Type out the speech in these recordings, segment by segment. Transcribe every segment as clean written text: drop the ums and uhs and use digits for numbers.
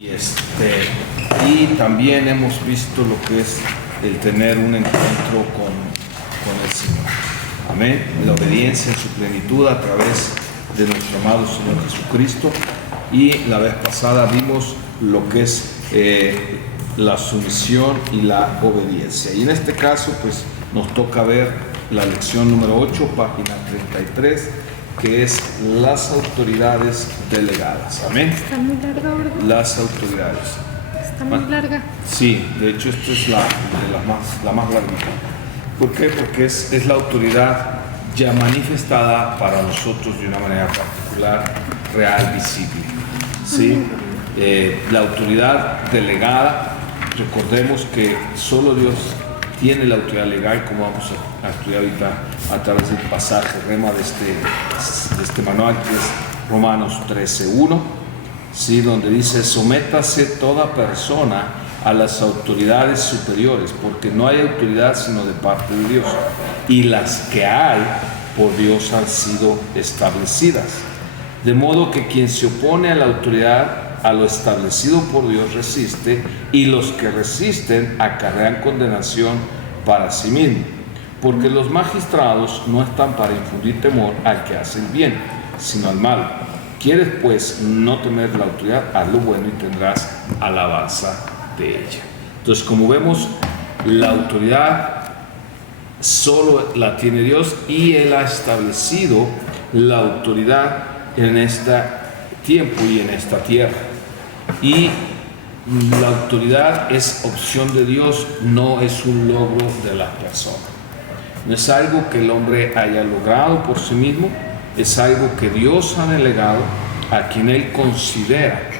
Y también hemos visto lo que es el tener un encuentro con el Señor. Amén. La obediencia en su plenitud a través de nuestro amado Señor Jesucristo. Y la vez pasada vimos lo que es la sumisión y la obediencia. Y en este caso, pues nos toca ver la lección número 8, página 33, que es las autoridades delegadas. Amén. Está muy larga, ¿verdad? Las autoridades. Está muy larga. Sí, de hecho esta es la más larga. ¿Por qué? Porque es la autoridad ya manifestada para nosotros de una manera particular, real, visible. ¿Sí? La autoridad delegada, recordemos que solo Dios tiene la autoridad legal, como vamos a estudiar ahorita a través del pasaje rema de este manual, que es Romanos 13:1, ¿sí? Donde dice: sométase toda persona a las autoridades superiores, porque no hay autoridad sino de parte de Dios, y las que hay por Dios han sido establecidas. De modo que quien se opone a la autoridad, a lo establecido por Dios, resiste, y los que resisten acarrean condenación para sí mismos. Porque los magistrados no están para infundir temor al que hace el bien, sino al mal. ¿Quieres pues no temer la autoridad? Haz lo bueno y tendrás alabanza de ella. Entonces, como vemos, la autoridad solo la tiene Dios, y Él ha establecido la autoridad en este tiempo y en esta tierra. Y la autoridad es opción de Dios, no es un logro de la persona. No es algo que el hombre haya logrado por sí mismo, es algo que Dios ha delegado a quien Él considera,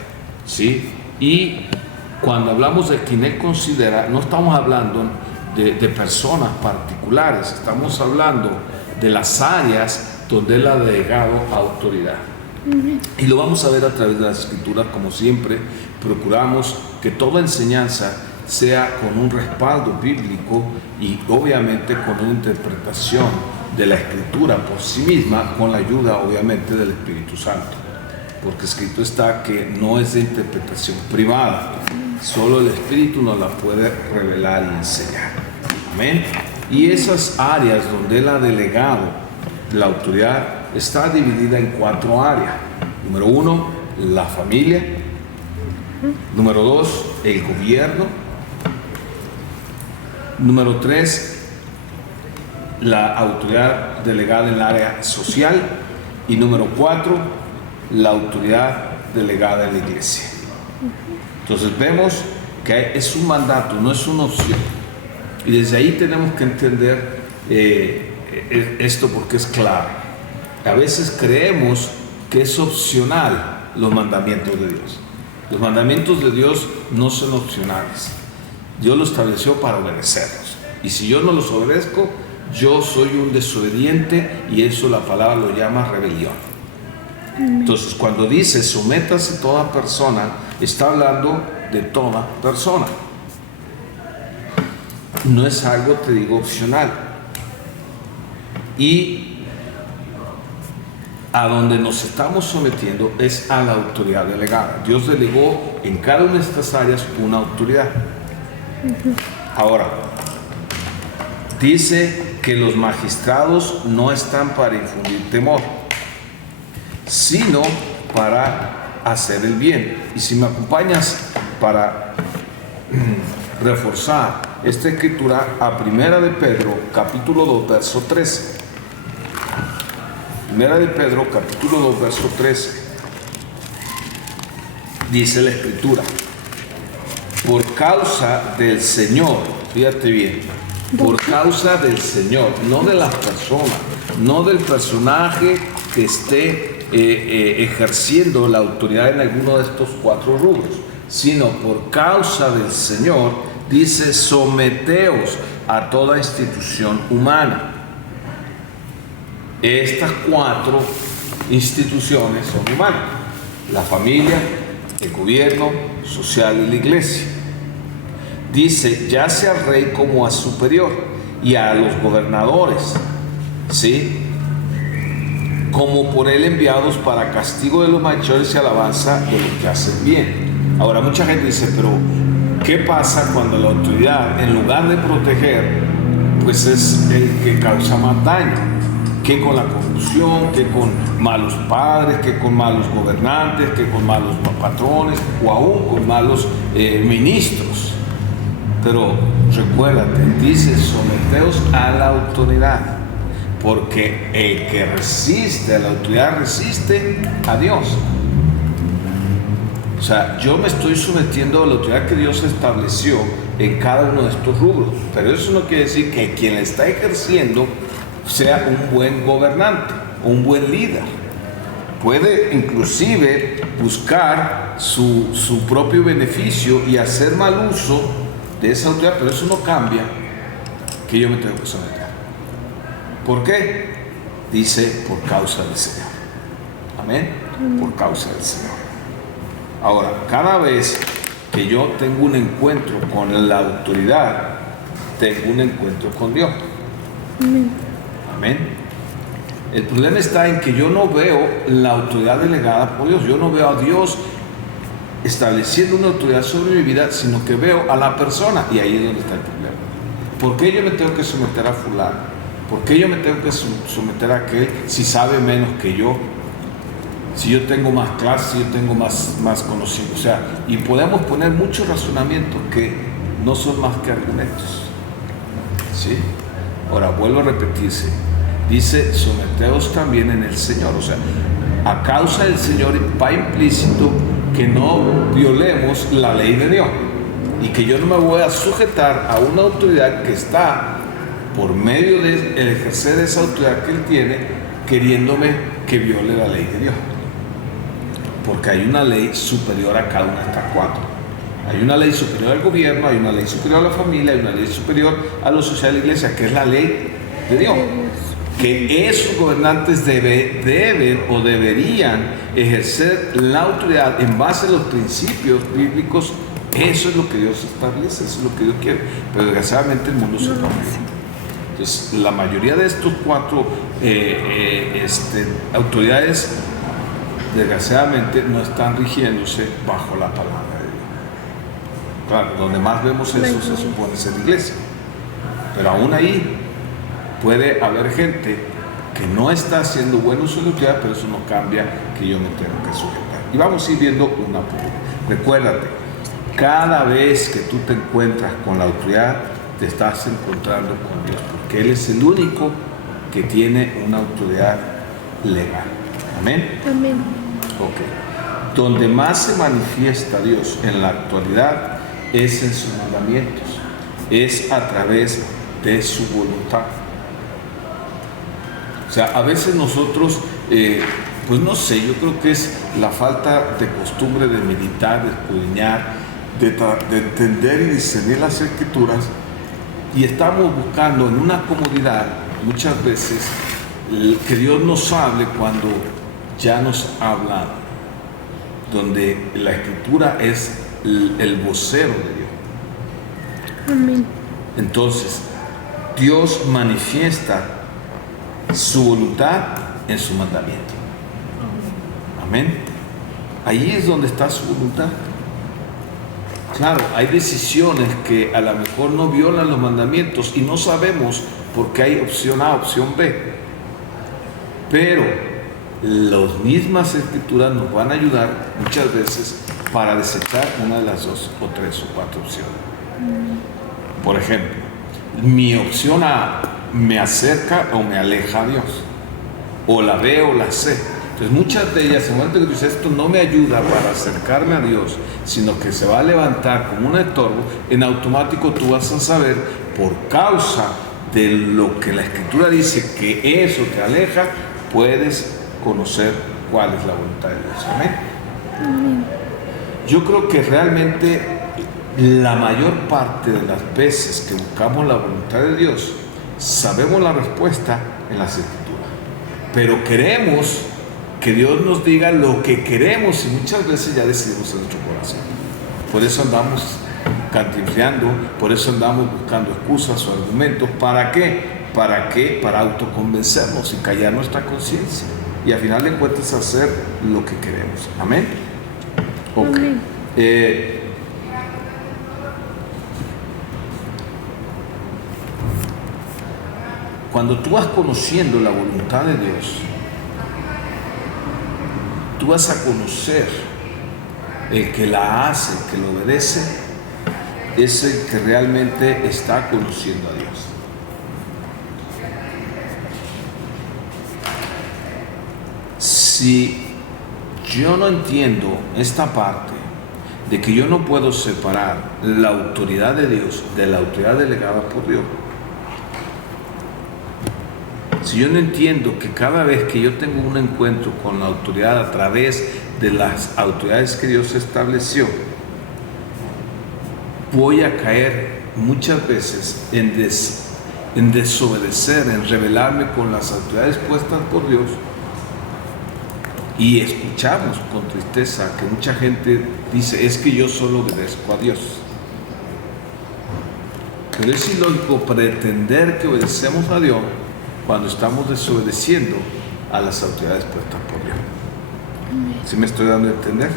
¿sí? Y cuando hablamos de quien Él considera, no estamos hablando de personas particulares, estamos hablando de las áreas donde Él ha delegado autoridad. Y lo vamos a ver a través de las Escrituras. Como siempre, procuramos que toda enseñanza sea con un respaldo bíblico y obviamente con una interpretación de la Escritura por sí misma, con la ayuda obviamente del Espíritu Santo, porque escrito está que no es de interpretación privada, solo el Espíritu nos la puede revelar y enseñar. Amén. Y esas áreas donde Él ha delegado la autoridad está dividida en 4 áreas. Número 1, la familia. Número 2, el gobierno. Número 3, la autoridad delegada en el área social. Y número 4, la autoridad delegada en la iglesia. Entonces vemos que es un mandato, no es una opción. Y desde ahí tenemos que entender esto, porque es claro. A veces creemos que es opcional los mandamientos de Dios. Los mandamientos de Dios no son opcionales. Dios los estableció para obedecerlos. Y si yo no los obedezco, yo soy un desobediente, y eso la palabra lo llama rebelión. Entonces, cuando dice sométase toda persona, está hablando de toda persona. No es algo, te digo, opcional. Y a donde nos estamos sometiendo es a la autoridad delegada. Dios delegó en cada una de estas áreas una autoridad. Ahora, dice que los magistrados no están para infundir temor, sino para hacer el bien. Y si me acompañas para reforzar esta escritura a Primera de Pedro, capítulo 2, verso 13. Primera de Pedro, capítulo 2, verso 13. Dice la escritura: por causa del Señor, fíjate bien, por causa del Señor, no de las personas, no del personaje que esté ejerciendo la autoridad en alguno de estos 4 rubros, sino por causa del Señor, dice: someteos a toda institución humana. Estas 4 instituciones son humanas: la familia, el gobierno social y la iglesia. Dice: ya sea al rey como a superior, y a los gobernadores, ¿sí?, como por él enviados para castigo de los malhechores y alabanza de los que hacen bien. Ahora, mucha gente dice, pero ¿qué pasa cuando la autoridad, en lugar de proteger, pues es el que causa más daño? Que con la corrupción, que con malos padres, que con malos gobernantes, que con malos patrones o aún con malos ministros. Pero recuérdate, dice, someteos a la autoridad, porque el que resiste a la autoridad resiste a Dios. O sea, yo me estoy sometiendo a la autoridad que Dios estableció en cada uno de estos rubros, pero eso no quiere decir que quien la está ejerciendo sea un buen gobernante, un buen líder. Puede inclusive buscar su propio beneficio y hacer mal uso de esa autoridad, pero eso no cambia que yo me tengo que someter. ¿Por qué? Dice, por causa del Señor. Amén. Por causa del Señor. Ahora, cada vez que yo tengo un encuentro con la autoridad, tengo un encuentro con Dios. Amén. El problema está en que yo no veo la autoridad delegada por Dios. Yo no veo a Dios estableciendo una autoridad sobre mi vida, sino que veo a la persona, y ahí es donde está el problema. ¿Por qué yo me tengo que someter a fulano? ¿Por qué yo me tengo que someter a aquel si sabe menos que yo? Si yo tengo más clase, si yo tengo más conocimiento. O sea, y podemos poner muchos razonamientos que no son más que argumentos. ¿Sí? Ahora, vuelvo a repetirse. Dice, someteos también en el Señor. O sea, a causa del Señor va implícito que no violemos la ley de Dios. Y que yo no me voy a sujetar a una autoridad que está, por medio del ejercer esa autoridad que Él tiene, queriéndome que viole la ley de Dios. Porque hay una ley superior a cada una de estas cuatro. Hay una ley superior al gobierno, hay una ley superior a la familia, hay una ley superior a lo social de la iglesia, que es la ley de Dios. Que esos gobernantes deben o deberían ejercer la autoridad en base a los principios bíblicos. Eso es lo que Dios establece, eso es lo que Dios quiere. Pero desgraciadamente el mundo se cambia. Entonces, la mayoría de estos cuatro autoridades, desgraciadamente, no están rigiéndose bajo la palabra de Dios. Claro, donde más vemos eso se supone ser la iglesia. Pero aún ahí puede haber gente que no está haciendo buen uso de la autoridad, pero eso no cambia que yo me tengo que sujetar. Y vamos a ir viendo una por una. Recuérdate, cada vez que tú te encuentras con la autoridad, te estás encontrando con Dios, porque Él es el único que tiene una autoridad legal. Amén. Amén. Ok. Donde más se manifiesta Dios en la actualidad es en sus mandamientos, es a través de su voluntad. O sea, a veces nosotros, pues no sé, yo creo que es la falta de costumbre de meditar, de escudriñar, de entender y discernir las escrituras, y estamos buscando en una comodidad muchas veces que Dios nos hable cuando ya nos ha hablado, donde la escritura es el vocero de Dios. Amén. Entonces, Dios manifiesta su voluntad en su mandamiento. Amén. Ahí es donde está su voluntad. Claro, hay decisiones que a lo mejor no violan los mandamientos y no sabemos porque hay opción A, opción B. Pero las mismas escrituras nos van a ayudar muchas veces para desechar una de las dos o tres o cuatro opciones. Por ejemplo, mi opción A me acerca o me aleja a Dios, o la B o la C. Entonces muchas de ellas, en el momento que dices esto no me ayuda para acercarme a Dios, sino que se va a levantar como un estorbo, en automático tú vas a saber, por causa de lo que la escritura dice que eso te aleja, puedes conocer cuál es la voluntad de Dios. Amén. Yo creo que realmente la mayor parte de las veces que buscamos la voluntad de Dios, sabemos la respuesta en las escrituras, pero queremos que Dios nos diga lo que queremos y muchas veces ya decidimos en nuestro corazón. Por eso andamos cantinfleando, por eso andamos buscando excusas o argumentos. ¿Para qué? ¿Para qué? Para autoconvencernos y callar nuestra conciencia y al final de cuentas hacer lo que queremos. Amén. Okay. Amén. Cuando tú vas conociendo la voluntad de Dios, tú vas a conocer el que la hace, el que lo obedece, es el que realmente está conociendo a Dios. Si yo no entiendo esta parte de que yo no puedo separar la autoridad de Dios de la autoridad delegada por Dios, si yo no entiendo que cada vez que yo tengo un encuentro con la autoridad a través de las autoridades que Dios estableció, voy a caer muchas veces en desobedecer, en rebelarme con las autoridades puestas por Dios. Y escuchamos con tristeza que mucha gente dice, es que yo solo obedezco a Dios. Pero es ilógico pretender que obedecemos a Dios cuando estamos desobedeciendo a las autoridades puestas por Dios. ¿Sí me estoy dando a entender?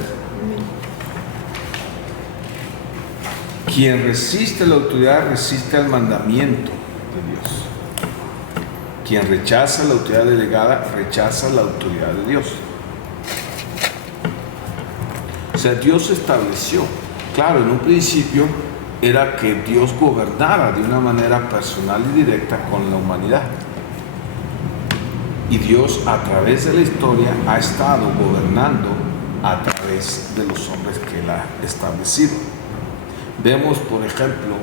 Quien resiste la autoridad resiste al mandamiento de Dios. Quien rechaza la autoridad delegada rechaza la autoridad de Dios. O sea, Dios estableció, claro, en un principio era que Dios gobernara de una manera personal y directa con la humanidad. Y Dios a través de la historia ha estado gobernando a través de los hombres que Él ha establecido. Vemos, por ejemplo,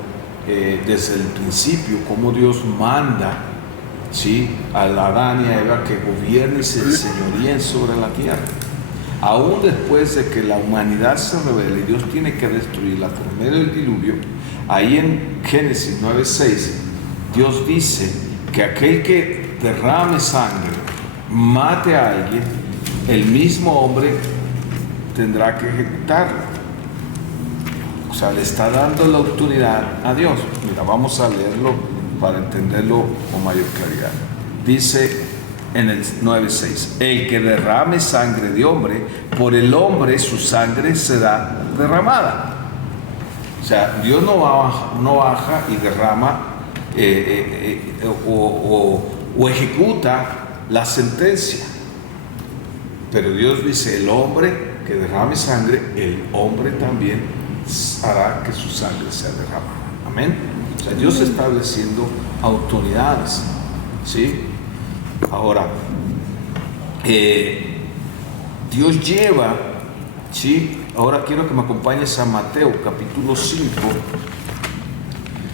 desde el principio cómo Dios manda, ¿sí?, a Adán y a Eva que gobiernen y se enseñoríen sobre la tierra. Aún después de que la humanidad se revele, Dios tiene que destruirla por medio del diluvio. Ahí en Génesis 9:6, Dios dice que aquel que derrame sangre, mate a alguien, el mismo hombre tendrá que ejecutarlo. O sea, le está dando la autoridad a Dios. Mira, vamos a leerlo para entenderlo con mayor claridad. Dice en el 9:6, el que derrame sangre de hombre, por el hombre su sangre será derramada. O sea, Dios no baja y derrama o ejecuta la sentencia. Pero Dios dice, el hombre que derrame sangre, el hombre también hará que su sangre sea derramada. Amén. O sea, Dios está estableciendo autoridades, ¿sí? Ahora, Dios lleva, ¿sí? Ahora quiero que me acompañes a Mateo capítulo 5.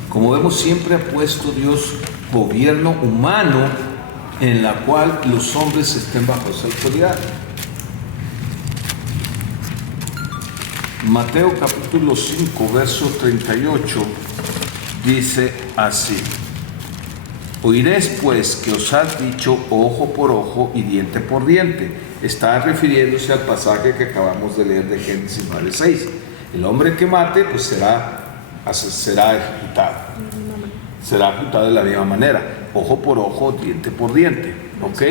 Como vemos, siempre ha puesto Dios gobierno humano en la cual los hombres estén bajo esa autoridad. Mateo capítulo 5, verso 38, dice así: oiréis pues que os ha dicho ojo por ojo y diente por diente. Está refiriéndose al pasaje que acabamos de leer de Génesis 9:6. El hombre que mate, pues será ejecutado. Será ejecutado de la misma manera. Ojo por ojo, diente por diente. ¿Ok?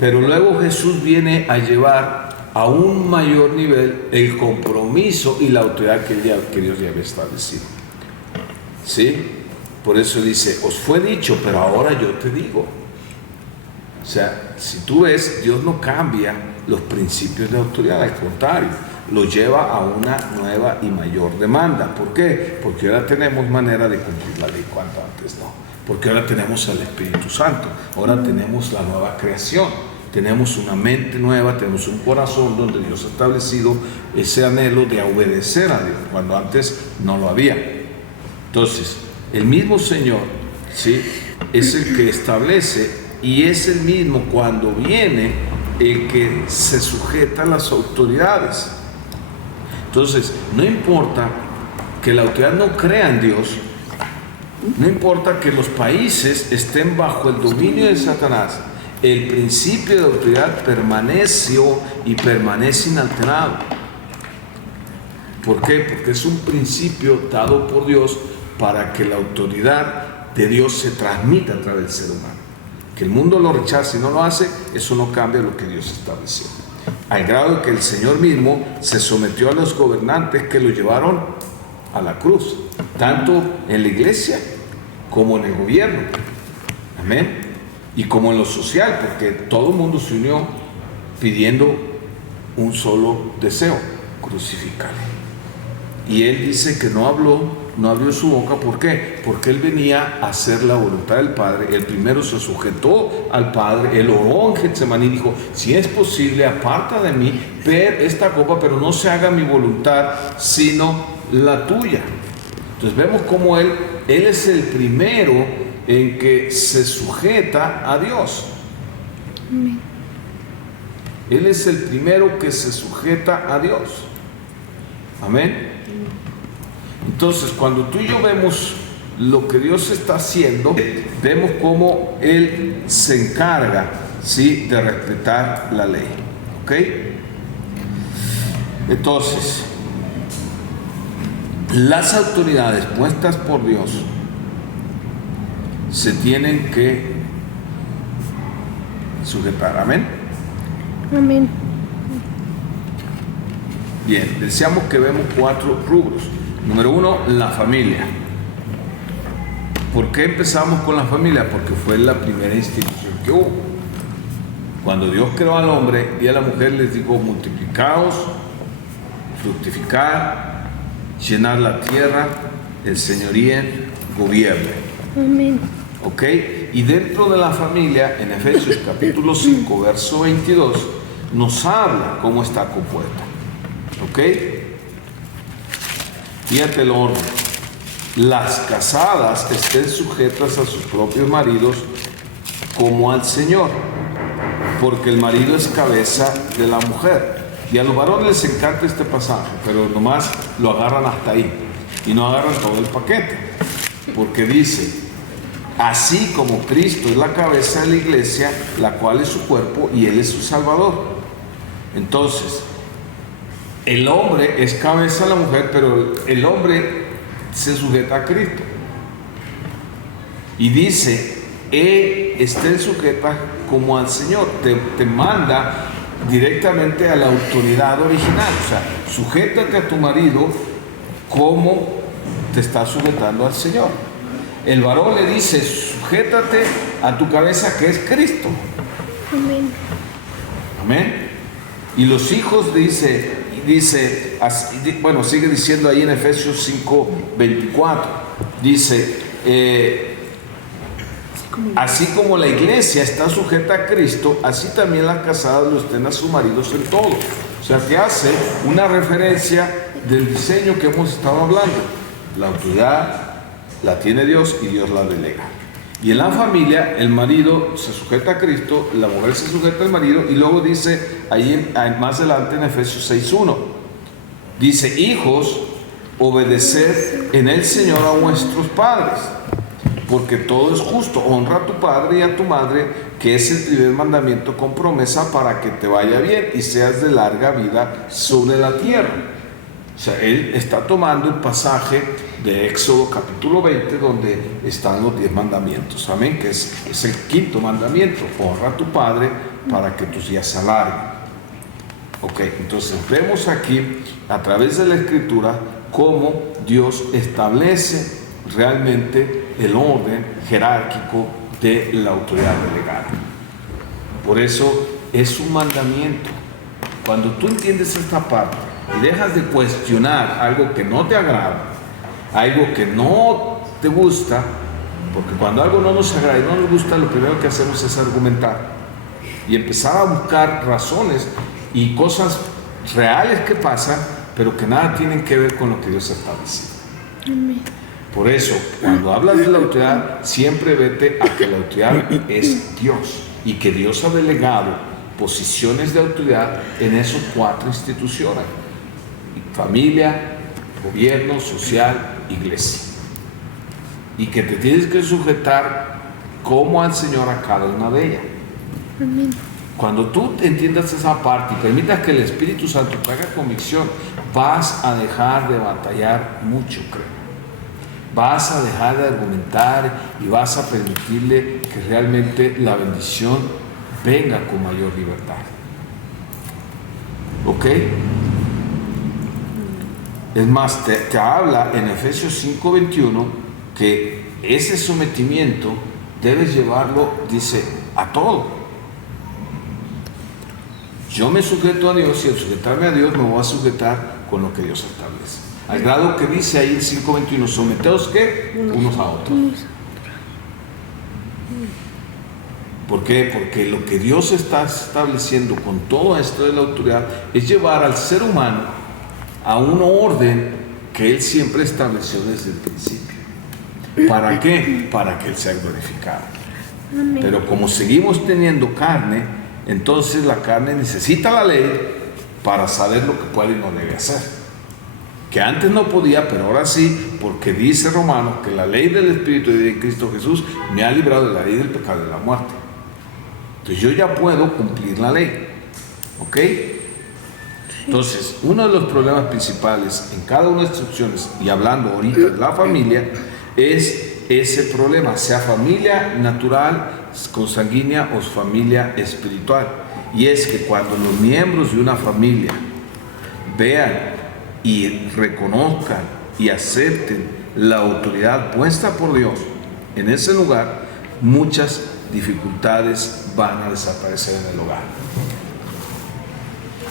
Pero luego Jesús viene a llevar a un mayor nivel el compromiso y la autoridad que Dios ya había establecido. ¿Sí? Por eso dice, os fue dicho, pero ahora yo te digo. O sea, si tú ves, Dios no cambia los principios de autoridad, al contrario, lo lleva a una nueva y mayor demanda. ¿Por qué? Porque ahora tenemos manera de cumplir la ley cuanto antes no. Porque ahora tenemos al Espíritu Santo, ahora tenemos la nueva creación, tenemos una mente nueva, tenemos un corazón donde Dios ha establecido ese anhelo de obedecer a Dios, cuando antes no lo había. Entonces, el mismo Señor, ¿sí?, es el que establece, y es el mismo cuando viene el que se sujeta a las autoridades. Entonces, no importa que la autoridad no crea en Dios, no importa que los países estén bajo el dominio de Satanás, el principio de autoridad permaneció y permanece inalterado. ¿Por qué? Porque es un principio dado por Dios para que la autoridad de Dios se transmita a través del ser humano. Que el mundo lo rechace y no lo hace, eso no cambia lo que Dios estableció. al grado de que el Señor mismo se sometió a los gobernantes que lo llevaron a la cruz, tanto en la iglesia como en el gobierno, amén, y como en lo social, porque todo el mundo se unió pidiendo un solo deseo: crucificarle. Y él dice que no abrió su boca. ¿Por qué? Porque él venía a hacer la voluntad del Padre. Él primero se sujetó al Padre, él oró en Getsemaní y dijo: si es posible, aparta de mí esta copa, pero no se haga mi voluntad sino la tuya. Entonces vemos cómo él es el primero en que se sujeta a Dios. Amén. Él es el primero que se sujeta a Dios. Amén. Entonces, cuando tú y yo vemos lo que Dios está haciendo, vemos cómo Él se encarga, ¿sí?, de respetar la ley. ¿Ok? Entonces, las autoridades puestas por Dios se tienen que sujetar. Amén. Amén. Bien, decíamos que vemos 4 rubros. Número 1, la familia. ¿Por qué empezamos con la familia? Porque fue la primera institución que hubo. Cuando Dios creó al hombre y a la mujer, les dijo: multiplicaos, fructificar, llenar la tierra, enseñoríen, gobiernen. Amén. ¿Ok? Y dentro de la familia, en Efesios capítulo 5, verso 22, nos habla cómo está compuesta. ¿Ok? Fíjate el orden: las casadas estén sujetas a sus propios maridos como al Señor, porque el marido es cabeza de la mujer. Y a los varones les encanta este pasaje, pero nomás lo agarran hasta ahí y no agarran todo el paquete, porque dice: así como Cristo es la cabeza de la iglesia, la cual es su cuerpo y Él es su Salvador. Entonces, el hombre es cabeza de la mujer, pero el hombre se sujeta a Cristo. Y dice: estén sujetas como al Señor. Te manda directamente a la autoridad original. O sea, sujétate a tu marido como te está sujetando al Señor. El varón le dice: sujétate a tu cabeza, que es Cristo. Amén. Amén. Y los hijos dice, bueno, sigue diciendo ahí en Efesios 5:24, dice: así como la iglesia está sujeta a Cristo, así también las casadas lo estén a sus maridos en todo. O sea, que hace una referencia del diseño que hemos estado hablando. La autoridad la tiene Dios y Dios la delega. Y en la familia, el marido se sujeta a Cristo, la mujer se sujeta al marido, y luego dice ahí más adelante en Efesios 6:1, dice: hijos, obedeced en el Señor a vuestros padres, porque todo es justo. Honra a tu padre y a tu madre, que es el primer mandamiento con promesa, para que te vaya bien y seas de larga vida sobre la tierra. O sea, él está tomando el pasaje de Éxodo capítulo 20, donde están los 10 mandamientos. Amén, que es el 5.º mandamiento: honra a tu padre para que tus días se alarguen. Ok, entonces vemos aquí a través de la escritura cómo Dios establece realmente el orden jerárquico de la autoridad delegada. Por eso es un mandamiento. Cuando tú entiendes esta parte y dejas de cuestionar algo que no te agrada, algo que no te gusta, porque cuando algo no nos agrada y no nos gusta, lo primero que hacemos es argumentar y empezar a buscar razones y cosas reales que pasan, pero que nada tienen que ver con lo que Dios ha establecido. Amén. Por eso, cuando hablas de la autoridad, siempre vete a que la autoridad es Dios y que Dios ha delegado posiciones de autoridad en esos 4 instituciones: familia, gobierno, social, iglesia. Y que te tienes que sujetar como al Señor a cada una de ellas. Amén. Cuando tú entiendas esa parte y permitas que el Espíritu Santo te haga convicción, vas a dejar de batallar mucho, creo. Vas a dejar de argumentar y vas a permitirle que realmente la bendición venga con mayor libertad. ¿Ok? Es más, te habla en Efesios 5:21 que ese sometimiento debes llevarlo, dice, a todo. Yo me sujeto a Dios y al sujetarme a Dios me voy a sujetar con lo que Dios establece. Al grado que dice ahí el 5:21, someteos ¿qué? Unos a otros. ¿Por qué? Porque lo que Dios está estableciendo con todo esto de la autoridad es llevar al ser humano a un orden que Él siempre estableció desde el principio. ¿Para qué? Para que Él sea glorificado. Amén. Pero como seguimos teniendo carne, entonces la carne necesita la ley para saber lo que puede y no debe hacer. Que antes no podía, pero ahora sí, porque dice Romanos que la ley del Espíritu de Cristo Jesús me ha librado de la ley del pecado y de la muerte. Entonces yo ya puedo cumplir la ley. ¿Ok? Entonces, uno de los problemas principales en cada una de las instrucciones, y hablando ahorita de la familia, es ese problema, sea familia natural, consanguínea o familia espiritual. Y es que cuando los miembros de una familia vean y reconozcan y acepten la autoridad puesta por Dios en ese lugar, muchas dificultades van a desaparecer en el hogar.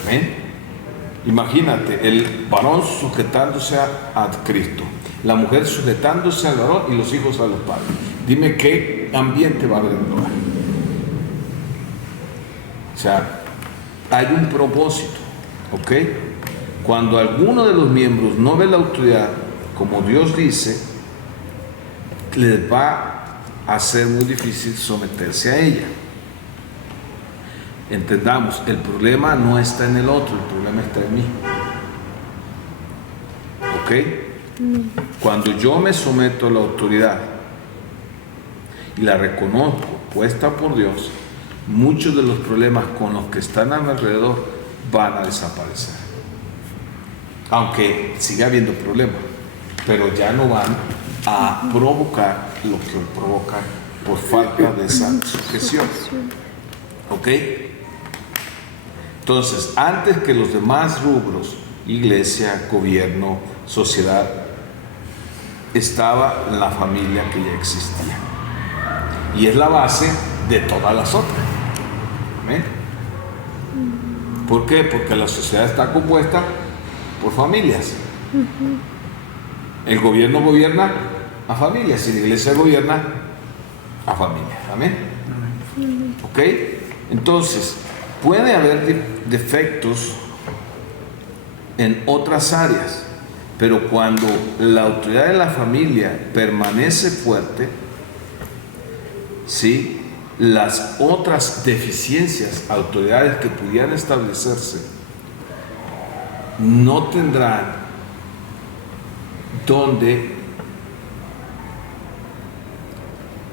Amén. Imagínate, el varón sujetándose a Cristo, la mujer sujetándose al varón y los hijos a los padres. Dime qué ambiente va a haber en el hogar. O sea, hay un propósito, ¿ok? Cuando alguno de los miembros no ve la autoridad como Dios dice, les va a ser muy difícil someterse a ella. Entendamos, el problema no está en el otro, el problema está en mí. ¿Ok? Cuando yo me someto a la autoridad y la reconozco puesta por Dios, muchos de los problemas con los que están a mi alrededor van a desaparecer. Aunque siga habiendo problemas, pero ya no van a provocar lo que provocan por falta de esa sujeción. ¿Ok? Entonces, antes que los demás rubros, iglesia, gobierno, sociedad, estaba la familia que ya existía. Y es la base de todas las otras. ¿Amén? ¿Por qué? Porque la sociedad está compuesta por familias. El gobierno gobierna a familias y la iglesia gobierna a familias. ¿Amén? ¿Ok? Entonces, puede haber defectos en otras áreas, pero cuando la autoridad de la familia permanece fuerte, ¿sí?, las otras deficiencias, autoridades que pudieran establecerse, no tendrán donde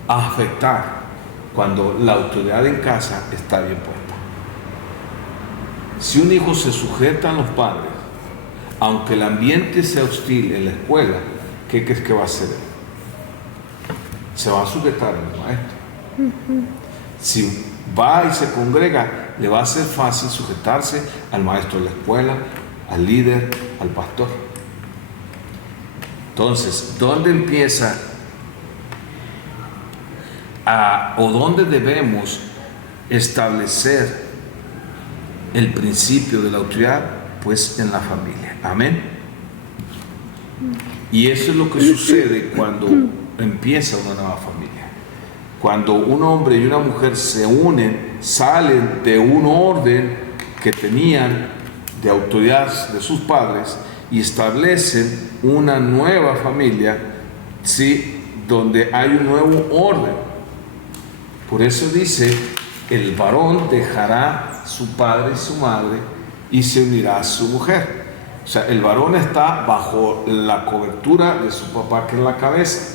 afectar cuando la autoridad en casa está bien puesta. Si un hijo se sujeta a los padres, aunque el ambiente sea hostil en la escuela, ¿qué crees que va a hacer? Se va a sujetar al maestro. Si va y se congrega, le va a ser fácil sujetarse al maestro de la escuela, al líder, al pastor. Entonces, ¿dónde empieza o dónde debemos establecer el principio de la autoridad? Pues en la familia. Amén. Y eso es lo que sucede cuando empieza una nueva familia. Cuando un hombre y una mujer se unen, salen de un orden que tenían de autoridad de sus padres y establecen una nueva familia, ¿sí?, donde hay un nuevo orden. Por eso dice, el varón dejará su padre y su madre y se unirá a su mujer. O sea, el varón está bajo la cobertura de su papá, que es la cabeza.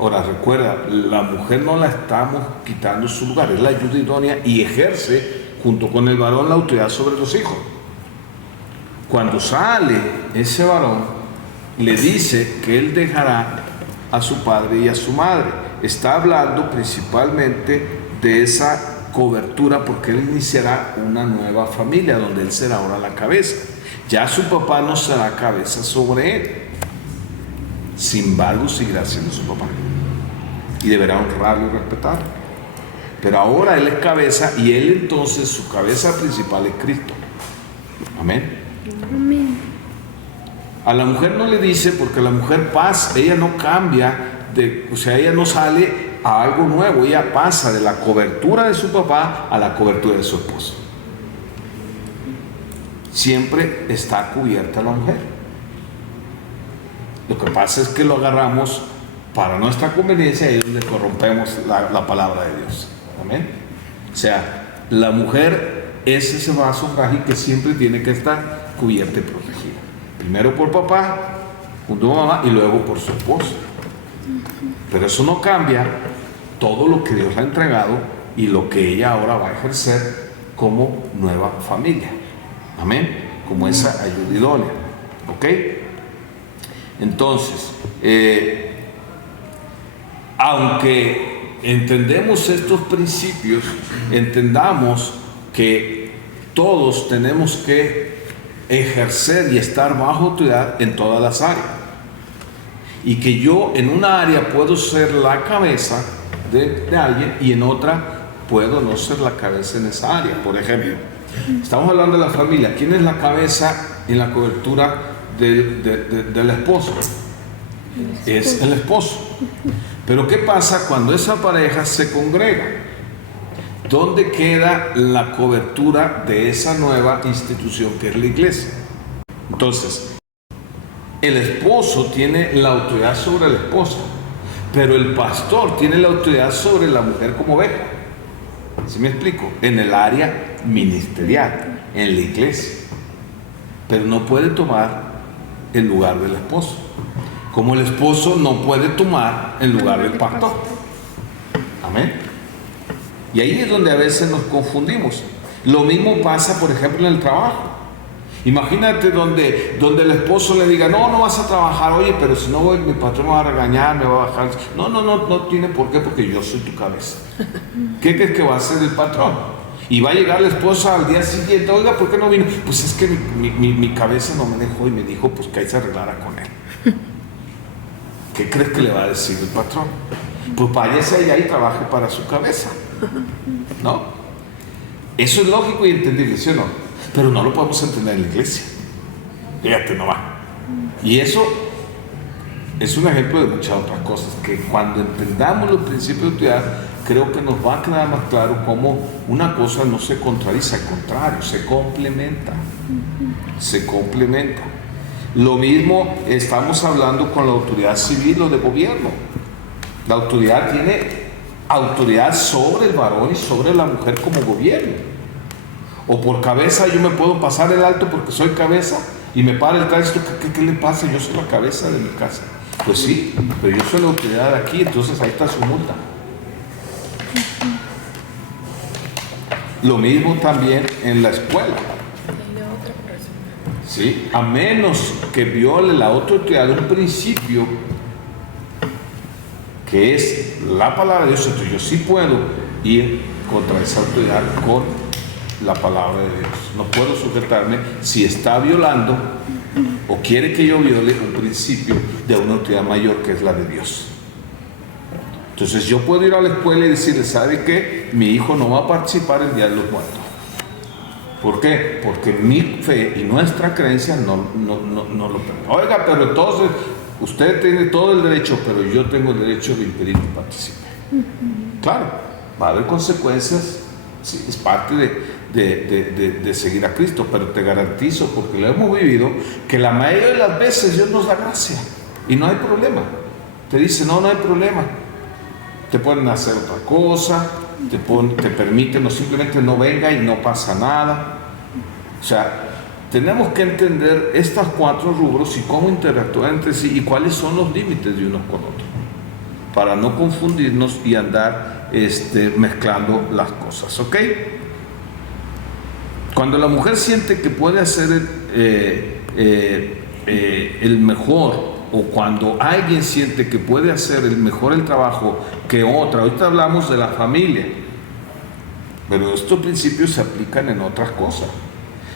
Ahora, recuerda, la mujer no la estamos quitando su lugar, es la ayuda idónea y ejerce junto con el varón la autoridad sobre los hijos. Cuando sale ese varón, le dice que él dejará a su padre y a su madre. Está hablando principalmente de esa cobertura porque él iniciará una nueva familia donde él será ahora la cabeza. Ya su papá no será cabeza sobre él. Sin embargo, seguirá siendo su papá y deberá honrarlo y respetarlo. Pero ahora él es cabeza y él entonces, su cabeza principal es Cristo. Amén. Amén. A la mujer no le dice, porque la mujer pasa, ella no cambia, o sea, ella no sale a algo nuevo, ella pasa de la cobertura de su papá a la cobertura de su esposo. Siempre está cubierta la mujer. Lo que pasa es que lo agarramos para nuestra conveniencia y es donde corrompemos la palabra de Dios. Amén. O sea, la mujer es ese vaso frágil que siempre tiene que estar cubierta y protegida. Primero por papá, junto a mamá y luego por su esposo. Pero eso no cambia todo lo que Dios le ha entregado y lo que ella ahora va a ejercer como nueva familia. Amén. Como esa ayuda idónea. ¿Ok? Entonces, aunque entendemos estos principios, entendamos que todos tenemos que ejercer y estar bajo autoridad en todas las áreas. Y que yo en una área puedo ser la cabeza de alguien y en otra puedo no ser la cabeza en esa área. Por ejemplo, estamos hablando de la familia. ¿Quién es la cabeza en la cobertura del esposo? Es el esposo. Pero ¿qué pasa cuando esa pareja se congrega? ¿Dónde queda la cobertura de esa nueva institución que es la iglesia? Entonces, el esposo tiene la autoridad sobre la esposa, pero el pastor tiene la autoridad sobre la mujer como oveja. ¿Sí me explico? En el área ministerial, en la iglesia. Pero no puede tomar el lugar del esposo, como el esposo no puede tomar el lugar del pastor. Amén. Y ahí es donde a veces nos confundimos. Lo mismo pasa, por ejemplo, en el trabajo. Imagínate donde el esposo le diga, no vas a trabajar, oye, pero si no voy, mi patrón me va a regañar, me va a bajar. No tiene por qué, porque yo soy tu cabeza. ¿Qué crees que va a hacer el patrón? Y va a llegar la esposa al día siguiente, oiga, ¿por qué no vino? Pues es que mi cabeza no me dejó y me dijo pues que ahí se arreglara con él. ¿Qué crees que le va a decir el patrón? Pues váyase allá y trabaje para su cabeza, ¿no? Eso es lógico y entendible, ¿sí o no? Pero no lo podemos entender en la iglesia. Fíjate nomás. Y eso es un ejemplo de muchas otras cosas, que cuando entendamos los principios de autoridad, creo que nos va a quedar más claro cómo una cosa no se contradice, al contrario, se complementa. Se complementa. Lo mismo estamos hablando con la autoridad civil o de gobierno. La autoridad tiene autoridad sobre el varón y sobre la mujer como gobierno. O por cabeza yo me puedo pasar el alto porque soy cabeza y me para el tránsito. ¿Qué le pasa? Yo soy la cabeza de mi casa. Pues sí, pero yo soy la autoridad de aquí, entonces ahí está su multa. Lo mismo también en la escuela. ¿Sí? A menos que viole la otra autoridad, un principio que es la palabra de Dios, entonces yo sí puedo ir contra esa autoridad con la palabra de Dios. No puedo sujetarme si está violando o quiere que yo viole un principio de una autoridad mayor que es la de Dios. Entonces yo puedo ir a la escuela y decirle, ¿sabe qué? Mi hijo no va a participar el Día de los Muertos. ¿Por qué? Porque mi fe y nuestra creencia no lo permite. Oiga, pero entonces usted tiene todo el derecho, pero yo tengo el derecho de impedir que participe. Claro, va a haber consecuencias, sí, es parte de seguir a Cristo, pero te garantizo, porque lo hemos vivido, que la mayoría de las veces Dios nos da gracia y no hay problema. Te dice, no hay problema. Te pueden hacer otra cosa, te permiten, o simplemente no venga y no pasa nada. O sea, tenemos que entender estos 4 rubros y cómo interactuar entre sí y cuáles son los límites de unos con otros, para no confundirnos y andar mezclando las cosas, ¿ok? Cuando la mujer siente que puede hacer el mejor, o cuando alguien siente que puede hacer el trabajo que otra, ahorita hablamos de la familia, Pero estos principios se aplican en otras cosas.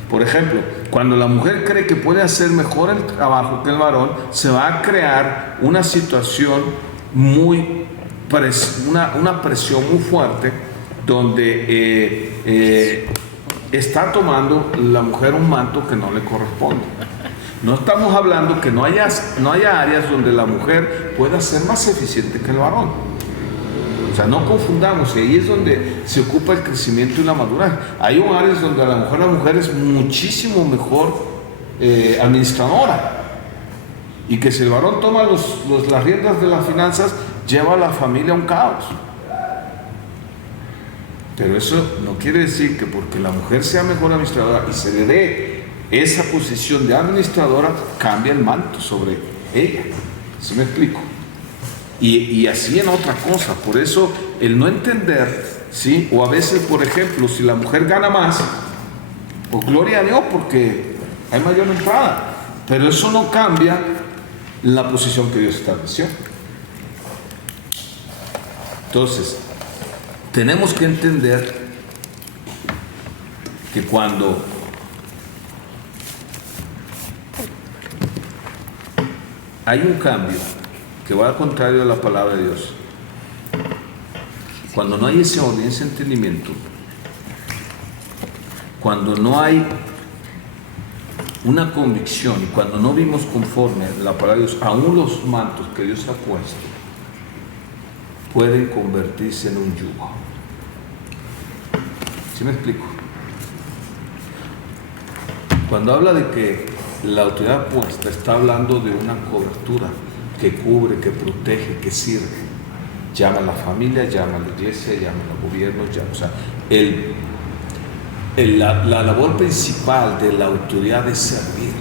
Por ejemplo, cuando la mujer cree que puede hacer mejor el trabajo que el varón, se va a crear una situación una presión muy fuerte, donde está tomando la mujer un manto que no le corresponde. No estamos hablando que no haya áreas donde la mujer pueda ser más eficiente que el varón. O sea, no confundamos, y ahí es donde se ocupa el crecimiento y la madurez. Hay áreas donde a lo mejor la mujer es muchísimo mejor administradora, y que si el varón toma las riendas de las finanzas, lleva a la familia a un caos. Pero eso no quiere decir que porque la mujer sea mejor administradora y se le dé esa posición de administradora, cambia el manto sobre ella. ¿Sí me explico? Y así en otra cosa. Por eso el no entender, ¿sí? O a veces, por ejemplo, si la mujer gana más, pues gloria a Dios porque hay mayor entrada, pero eso no cambia la posición que Dios estableció. Entonces, tenemos que entender que cuando hay un cambio que va al contrario de la palabra de Dios, cuando no hay ese orden, ese entendimiento, cuando no hay una convicción y cuando no vimos conforme la palabra de Dios, aún los mantos que Dios ha puesto pueden convertirse en un yugo. ¿Sí me explico? Cuando habla de que la autoridad puesta, está hablando de una cobertura que cubre, que protege, que sirve. Llama a la familia, llama a la iglesia, llama a los gobiernos, o sea, la labor principal de la autoridad es servir.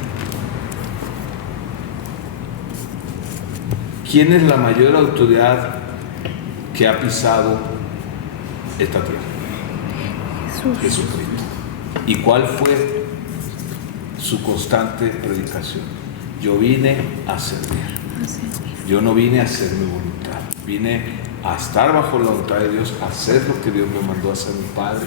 ¿Quién es la mayor autoridad que ha pisado esta tierra? Jesucristo. ¿Y cuál fue su constante predicación? Yo vine a servir. Yo no vine a hacer mi voluntad. Vine a estar bajo la voluntad de Dios, a hacer lo que Dios me mandó a hacer mi Padre.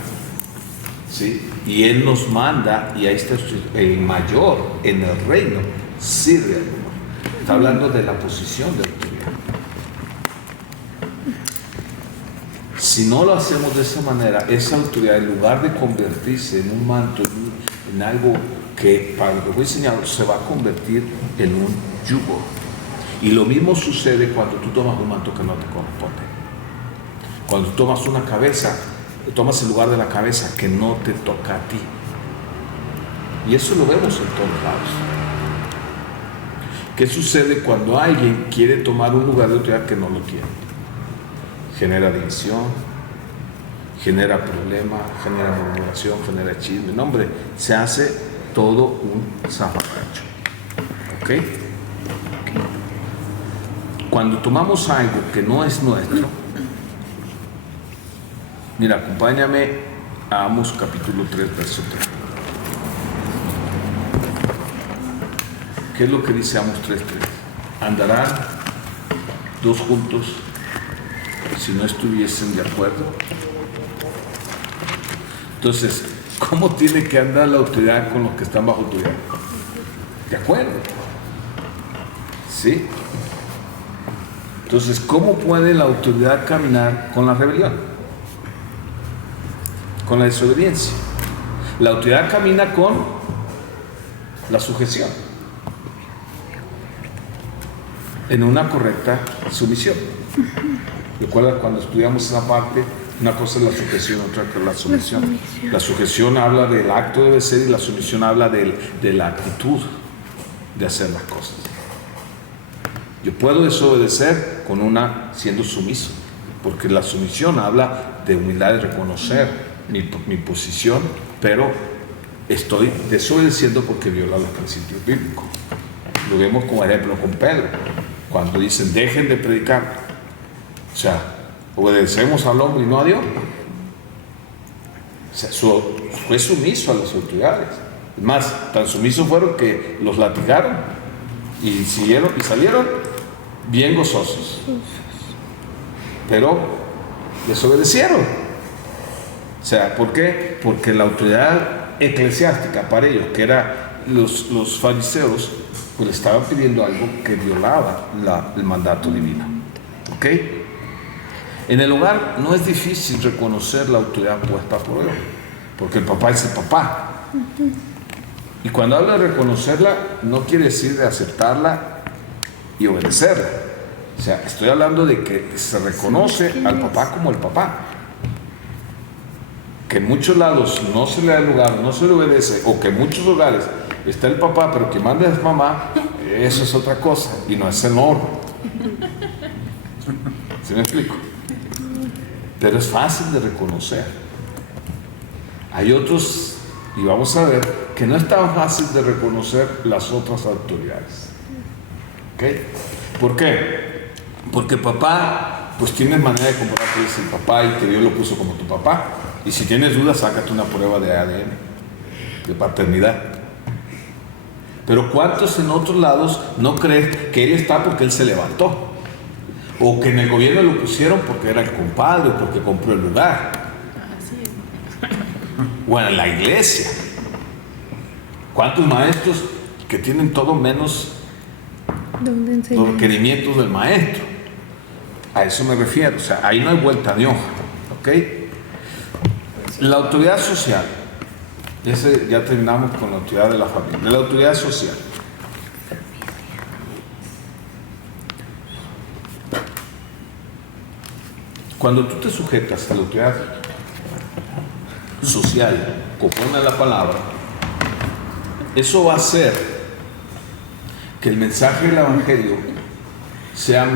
¿Sí? Y Él nos manda, y ahí está el mayor en el reino, sirve al menor. Está hablando de la posición de autoridad. Si no lo hacemos de esa manera, esa autoridad, en lugar de convertirse en un manto, en algo que, para lo que fue enseñado, se va a convertir en un yugo. Y lo mismo sucede cuando tú tomas un manto que no te corresponde. Cuando tú tomas una cabeza, tomas el lugar de la cabeza que no te toca a ti. Y eso lo vemos en todos lados. ¿Qué sucede cuando alguien quiere tomar un lugar de autoridad que no lo quiere? Genera división, genera problema, genera murmuración, genera chisme. No, hombre, se hace todo un zafarrancho. ¿Ok? Cuando tomamos algo que no es nuestro, mira, acompáñame a Amos capítulo 3, verso 3. ¿Qué es lo que dice Amos 3:3? ¿Andarán dos juntos si no estuviesen de acuerdo? Entonces, ¿cómo tiene que andar la autoridad con los que están bajo autoridad? De acuerdo. ¿Sí? Entonces, ¿cómo puede la autoridad caminar con la rebelión? Con la desobediencia. La autoridad camina con la sujeción, en una correcta sumisión. Recuerda cuando estudiamos esa parte, una cosa es la sujeción, otra es la sumisión. La sujeción habla del acto de obedecer y la sumisión habla de la actitud de hacer las cosas. Yo puedo desobedecer siendo sumiso, porque la sumisión habla de humildad, de reconocer mi posición, pero estoy desobedeciendo porque viola los principios bíblicos. Lo vemos como ejemplo con Pedro, cuando dicen dejen de predicar. O sea, obedecemos al hombre y no a Dios. O sea, fue sumiso a las autoridades. Es más, tan sumisos fueron que los latigaron y salieron bien gozosos. Pero desobedecieron. sea, ¿por qué? Porque la autoridad eclesiástica para ellos, que era los fariseos, pues le estaban pidiendo algo que violaba el mandato divino. ¿Ok? En el hogar no es difícil reconocer la autoridad puesta por Dios, porque el papá es el papá. Y cuando hablo de reconocerla, no quiere decir de aceptarla y obedecerla. O sea, estoy hablando de que se reconoce al papá como el papá. Que en muchos lados no se le da lugar, no se le obedece, o que en muchos hogares está el papá, pero que manda es mamá, eso es otra cosa, y no es el orden. ¿Sí me explico? Pero es fácil de reconocer. Hay otros, y vamos a ver, que no es tan fácil de reconocer las otras autoridades. ¿Ok? ¿Por qué? Porque papá, pues tienes manera de comprobar que es el papá y que Dios lo puso como tu papá. Y si tienes dudas, sácate una prueba de ADN, de paternidad. Pero ¿cuántos en otros lados no crees que él está porque él se levantó? O que en el gobierno lo pusieron porque era el compadre o porque compró el lugar. O en la iglesia. ¿Cuántos maestros que tienen todo menos los requerimientos del maestro? A eso me refiero. O sea, ahí no hay vuelta de hoja. ¿Ok? La autoridad social. Ya terminamos con la autoridad de la familia. La autoridad social. Cuando tú te sujetas a la autoridad social, conforme a la palabra, eso va a hacer que el mensaje del Evangelio sea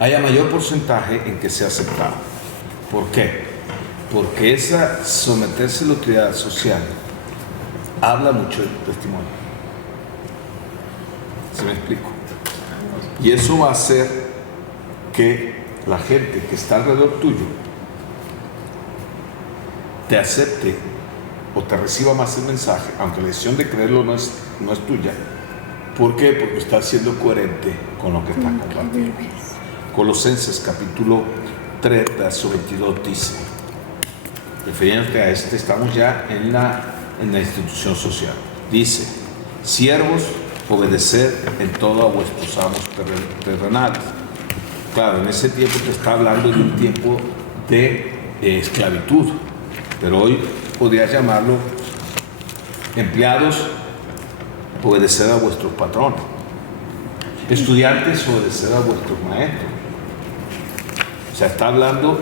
haya mayor porcentaje en que sea aceptado. ¿Por qué? Porque someterse a la autoridad social habla mucho de tu testimonio. ¿Se me explico? Y eso va a hacer que la gente que está alrededor tuyo te acepte o te reciba más el mensaje, aunque la decisión de creerlo no es tuya. ¿Por qué? Porque estás siendo coherente con lo que está compartiendo. Colosenses capítulo 3, verso 22 dice, refiriéndote a estamos ya en la institución social. Dice, siervos, obedeced en todo a vuestros amos terrenales. Claro, en ese tiempo te está hablando de un tiempo de esclavitud, pero hoy podrías llamarlo empleados, obedeced a vuestros patrones. Estudiantes, obedeced a vuestros maestros. O sea, está hablando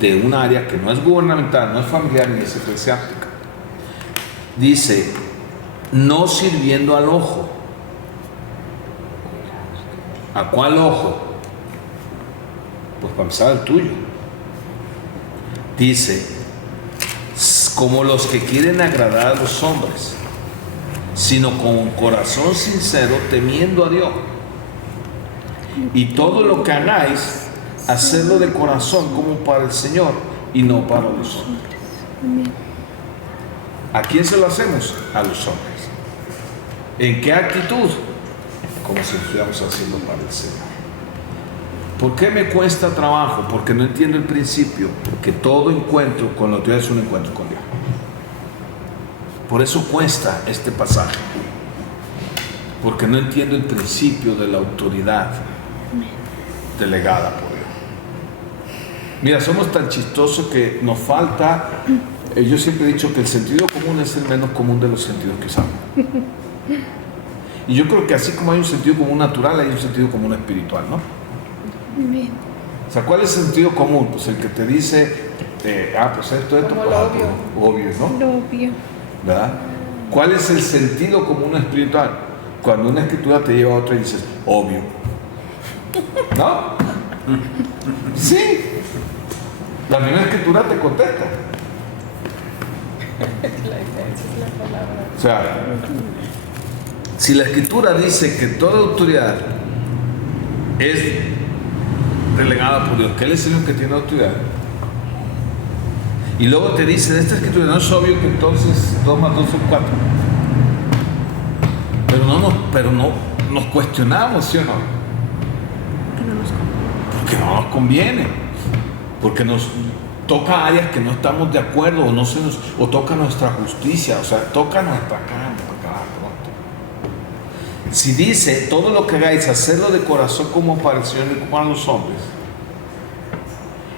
de un área que no es gubernamental, no es familiar ni es eclesiástica. Dice, no sirviendo al ojo. ¿A cuál ojo? Pues para empezar al tuyo. Dice, como los que quieren agradar a los hombres, sino con un corazón sincero, temiendo a Dios. Y todo lo que hagáis, hacerlo de corazón como para el Señor y no para los hombres. ¿A quién se lo hacemos? A los hombres. ¿En qué actitud? Como si lo estuviéramos haciendo para el Señor. ¿Por qué me cuesta trabajo? Porque no entiendo el principio, que todo encuentro con la autoridad es un encuentro con Dios. Por eso cuesta este pasaje. Porque no entiendo el principio de la autoridad delegada por Dios. Mira, somos tan chistosos que nos falta, yo siempre he dicho que el sentido común es el menos común de los sentidos que usamos. Y yo creo que así como hay un sentido común natural, hay un sentido común espiritual, ¿no? Bien. O sea, ¿cuál es el sentido común? Pues el que te dice, pues esto, pues obvio, ¿no? Lo obvio. ¿Verdad? ¿Cuál es el sentido común espiritual? Cuando una escritura te lleva a otra y dices, obvio. ¿No? Sí. La misma escritura te contesta. O sea, si la escritura dice que toda autoridad es delegada por Dios, que Él es el único que tiene autoridad, y luego te dice de esta escritura, no es obvio que entonces 2 más 2 son 4, pero no nos cuestionamos, ¿sí o no? Porque no nos conviene, porque toca áreas que no estamos de acuerdo o toca nuestra justicia, o sea, toca nuestra carne. Si dice, todo lo que hagáis, hacerlo de corazón como para el Señor y como a los hombres.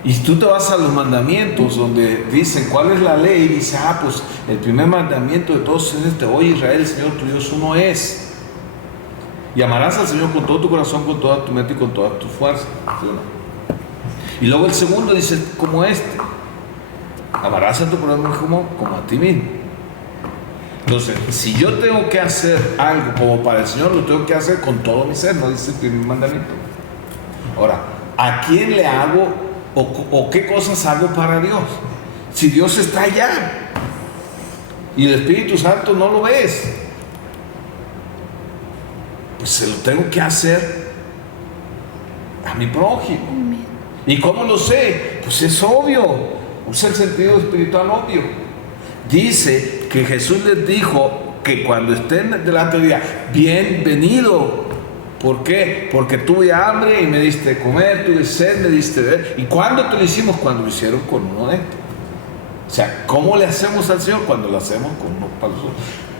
Y tú te vas a los mandamientos donde dicen, ¿cuál es la ley? Y dice, pues el primer mandamiento de todos es este: oye Israel, el Señor tu Dios uno es. Y amarás al Señor con todo tu corazón, con toda tu mente y con todas tus fuerzas. ¿Sí o no? Y luego el segundo dice, como este: amarás a tu prójimo como a ti mismo. Entonces, si yo tengo que hacer algo como para el Señor, lo tengo que hacer con todo mi ser, no dice el primer mandamiento. Ahora, ¿a quién le hago o qué cosas hago para Dios? Si Dios está allá y el Espíritu Santo no lo ves, pues se lo tengo que hacer a mi prójimo. Amén. ¿Y cómo lo sé? Pues es obvio, usa el sentido espiritual obvio. Dice que Jesús les dijo que cuando estén delante de Dios, bienvenido. ¿Por qué? Porque tuve hambre y me diste de comer, tuve sed, me diste de beber. ¿Y cuándo te lo hicimos? Cuando lo hicieron con uno de estos. O sea, ¿cómo le hacemos al Señor? Cuando lo hacemos con uno para los otros.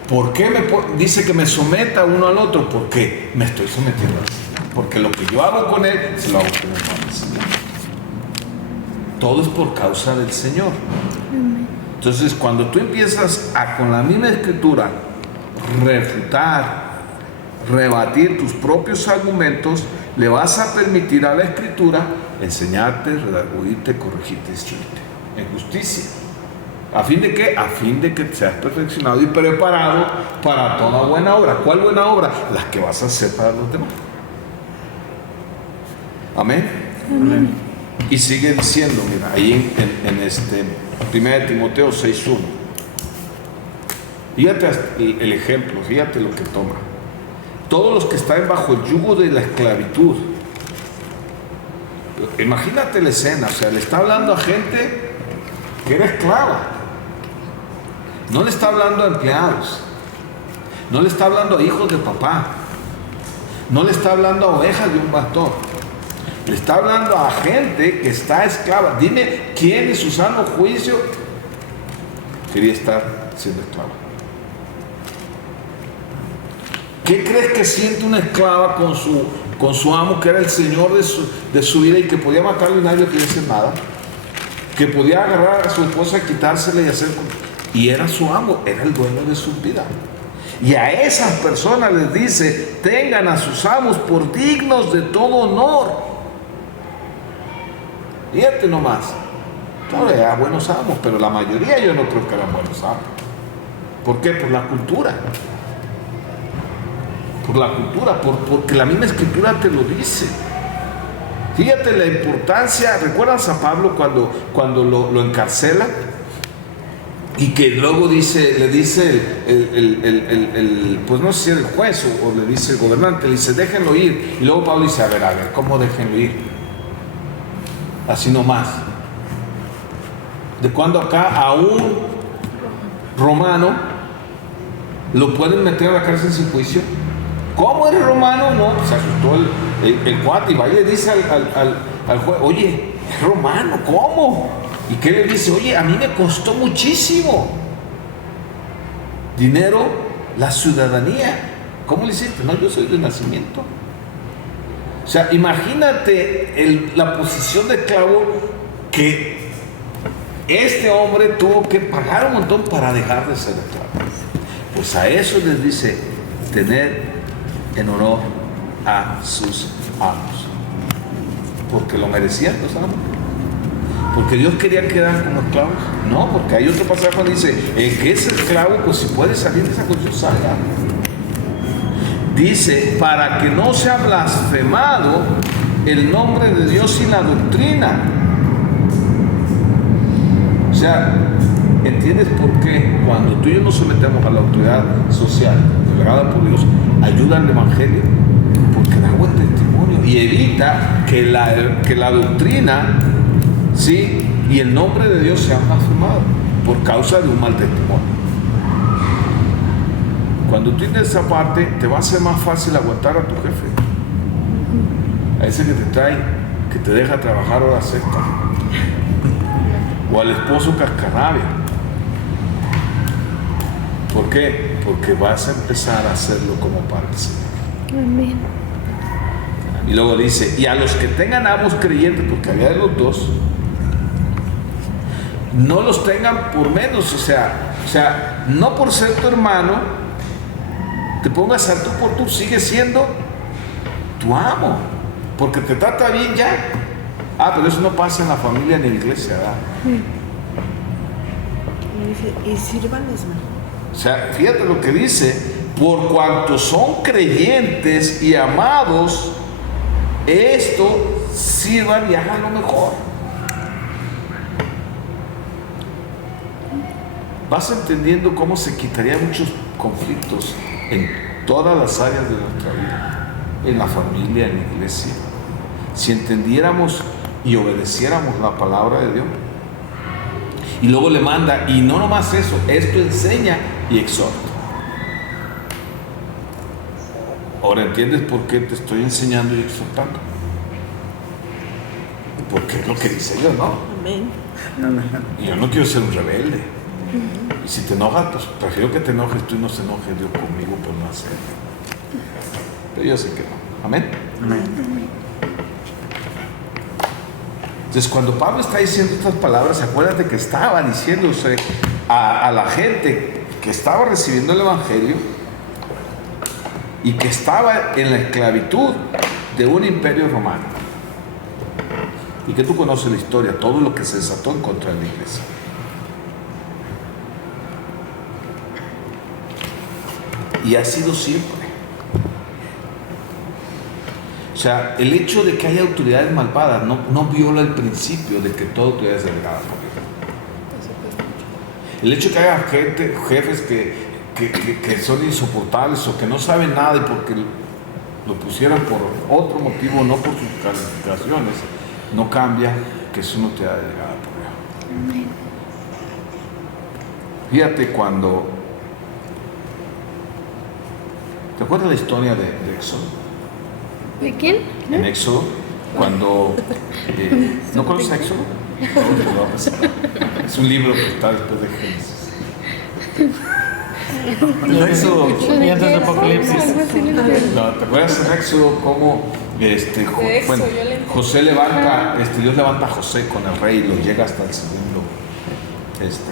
¿Por qué dice que me someta uno al otro? Porque me estoy sometiendo al Señor. Porque lo que yo hago con Él, se lo hago con el Señor. Todo es por causa del Señor. Amén. Entonces, cuando tú empiezas con la misma escritura, refutar, rebatir tus propios argumentos, le vas a permitir a la escritura enseñarte, redarguirte, corregirte, instruirte en justicia. ¿A fin de qué? A fin de que seas perfeccionado y preparado para toda buena obra. ¿Cuál buena obra? Las que vas a hacer para los demás. Amén. Amén. Y sigue diciendo, mira, ahí en 1 Timoteo 6:1. Fíjate el ejemplo, fíjate lo que toma. Todos los que están bajo el yugo de la esclavitud. Imagínate la escena, o sea, le está hablando a gente que era esclava. No le está hablando a empleados. No le está hablando a hijos de papá. No le está hablando a ovejas de un pastor. Le está hablando a gente que está esclava. Dime, ¿quién en su sano juicio quería estar siendo esclava? ¿Qué crees que siente una esclava con su amo, que era el Señor de su vida y que podía matarlo y nadie le quería hacer nada? Que podía agarrar a su esposa, quitársela y hacer... Y era su amo, era el dueño de su vida. Y a esas personas les dice, tengan a sus amos por dignos de todo honor. Fíjate nomás. Claro, era buenos amos, pero la mayoría yo no creo que eran buenos amos. ¿Por qué? Por la cultura. Por la cultura, porque la misma escritura te lo dice. Fíjate la importancia. ¿Recuerdas a Pablo cuando lo encarcela? Y que luego le dice pues no sé si era el juez o le dice el gobernante, le dice, déjenlo ir. Y luego Pablo dice, a ver, ¿cómo déjenlo ir? Así nomás. ¿De cuándo acá a un romano lo pueden meter a la cárcel sin juicio? ¿Cómo eres romano? No, se asustó el cuate y va y le dice al juez, oye, es romano, ¿cómo? ¿Y qué le dice? Oye, a mí me costó muchísimo dinero la ciudadanía. ¿Cómo le hiciste? No, yo soy de nacimiento. O sea, imagínate la posición de esclavo que este hombre tuvo que pagar un montón para dejar de ser esclavo. Pues a eso les dice, tener en honor a sus amos, porque lo merecían los amos. Porque Dios quería quedar como esclavos. No, porque hay otro pasaje donde dice, el que es esclavo, pues si puede salir de esa condición, salga. Dice, para que no sea blasfemado el nombre de Dios y la doctrina. O sea, ¿entiendes por qué cuando tú y yo nos sometemos a la autoridad social delegada por Dios, ayuda al evangelio? Porque da buen testimonio y evita que la doctrina, ¿sí?, y el nombre de Dios sea blasfemado por causa de un mal testimonio. Cuando tú tienes esa parte, te va a ser más fácil aguantar a tu jefe, a ese que te trae, que te deja trabajar horas extras. o al esposo cascarrabia. ¿Por qué? Porque vas a empezar a hacerlo como para el Señor. Amén. Y luego dice, y a los que tengan amos creyentes, porque había de los dos, no los tengan por menos, o sea, no por ser tu hermano, te pongas al tú por tú, sigue siendo tu amo, porque te trata bien ya. Pero eso no pasa en la familia ni en la iglesia, ¿verdad? Y sírvanles mal. O sea, fíjate lo que dice, por cuanto son creyentes y amados, esto sirvan y hagan lo mejor. Vas entendiendo cómo se quitarían muchos conflictos en todas las áreas de nuestra vida, en la familia, en la iglesia, si entendiéramos y obedeciéramos la palabra de Dios. Y luego le manda, y no nomás eso, esto enseña y exhorta. Ahora entiendes por qué te estoy enseñando y exhortando. Porque es lo que dice Dios, ¿no? Amén. Y yo no quiero ser un rebelde. Y si te enojas, pues prefiero que te enojes tú y no se enoje Dios conmigo por no hacerlo. Pero yo sé que no. Amén. Amén. Entonces, cuando Pablo está diciendo estas palabras, acuérdate que estaba diciéndose a la gente que estaba recibiendo el Evangelio y que estaba en la esclavitud de un imperio romano. Y que tú conoces la historia, todo lo que se desató en contra de la iglesia. Y ha sido siempre. O sea, el hecho de que haya autoridades malvadas no viola el principio de que toda autoridad es delegada por Dios. El hecho de que haya jefes que son insoportables o que no saben nada y porque lo pusieran por otro motivo, no por sus calificaciones, no cambia que es una autoridad delegada por Dios. Amén. Fíjate cuando... ¿Te acuerdas la historia de Éxodo? ¿De quién? En Éxodo, cuando... ¿no conoces a Éxodo? No, te lo voy a pasar. Es un libro que está después de Génesis. En Éxodo... Y antes de Apocalipsis. No, ¿te acuerdas en Éxodo cómo bueno, José levanta, Dios levanta a José con el rey y lo llega hasta el segundo,